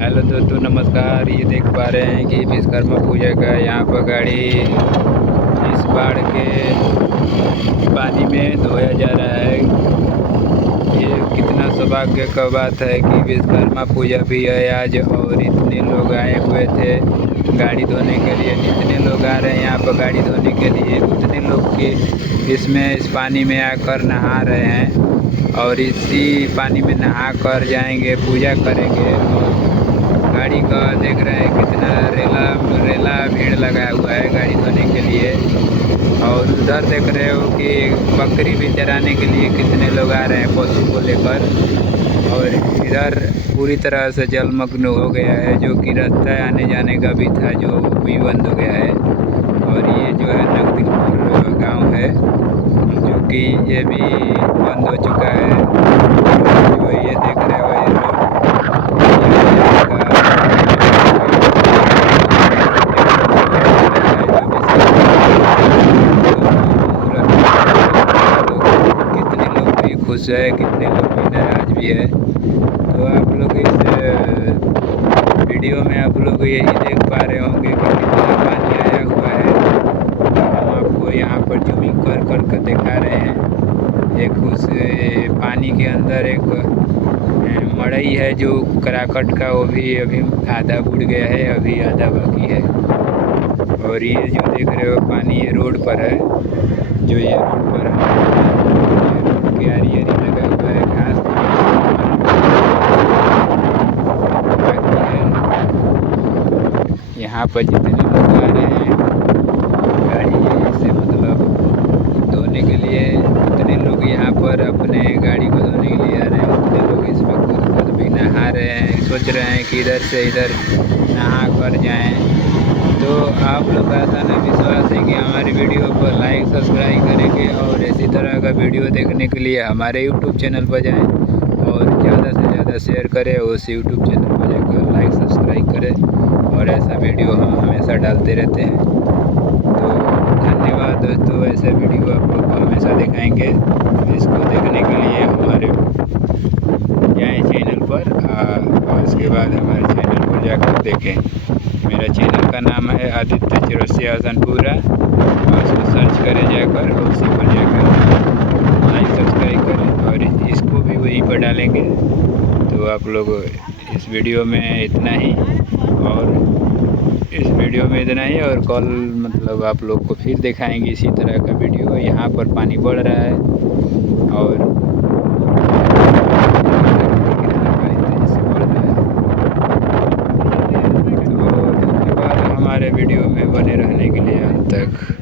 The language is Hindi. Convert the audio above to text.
हेलो दोस्तों, नमस्कार। ये देख पा रहे हैं कि विश्वकर्मा पूजा का यहाँ पर गाड़ी इस बाढ़ के पानी में धोया जा रहा है। ये कितना सौभाग्य का बात है कि विश्वकर्मा पूजा भी है आज और इतने लोग आए हुए थे गाड़ी धोने के लिए। जितने लोग आ रहे हैं यहाँ पर गाड़ी धोने के लिए, उतने लोग की इस पानी में आकर नहा रहे हैं और इसी पानी में नहा कर जाएंगे, पूजा करेंगे। और गाड़ी का देख रहे हैं कितना रेला रेला भीड़ लगा हुआ है गाड़ी धोने के लिए। और उधर देख रहे हो कि बकरी भी चराने के लिए कितने लोग आ रहे हैं पशु को लेकर। और इधर पूरी तरह से जलमग्न हो गया है, जो कि रास्ता आने जाने का भी था जो भी बंद हो गया है। और ये जो है नकदीपुर गांव है, जो कि ये भी बंद हो चुका है। जो ये देख रहे हो ये खुश है, कितने लोग भी नाराज भी है। तो आप लोग इस वीडियो में आप लोग यही देख पा रहे होंगे कि कितना पानी आया हुआ है। हम आपको यहाँ पर जूमिंग कर कर दिखा रहे हैं। एक उस पानी के अंदर एक मड़ई है जो कराकट का, वो भी अभी आधा बुड़ गया है, अभी आधा बाकी है। और ये जो देख रहे हो पानी ये रोड पर है, जो ये रोड पर है आरी लगा हुआ है, घास बाकी है। यहाँ पर जितने लोग आ रहे हैं गाड़ी से मतलब धोने के लिए, उतने लोग यहाँ पर अपने गाड़ी को धोने के लिए आ रहे हैं। उतने लोग इसमें खुद भी नहा रहे हैं, सोच रहे हैं कि इधर से इधर नहा कर जाएं। तो आप लोग का ऐसा ना विश्वास है कि हमारी वीडियो पर लाइक सब्सक्राइब करेंगे और इसी तरह का वीडियो देखने के लिए हमारे यूट्यूब चैनल पर जाएं और ज़्यादा से ज़्यादा शेयर करें। उस यूट्यूब चैनल पर जाकर लाइक सब्सक्राइब करें और ऐसा वीडियो हम हमेशा डालते रहते हैं। तो धन्यवाद दोस्तों, ऐसे वीडियो आप लोग को हमेशा दिखाएँगे। इसको देखने के लिए हमारे जाएँ चैनल पर और उसके बाद हमारे चैनल पर जाकर देखें। मेरा चैनल का नाम है आदित्य चौरसिया हसनपुरा, और उसको सर्च करें जाकर और उसी पर जाकर लाइक सब्सक्राइब करें और इसको भी वहीं पर डालेंगे। तो आप लोग इस वीडियो में इतना ही, और कल मतलब आप लोग को फिर दिखाएंगे इसी तरह का वीडियो। यहाँ पर पानी बढ़ रहा है और हमारे वीडियो में बने रहने के लिए अंत तक।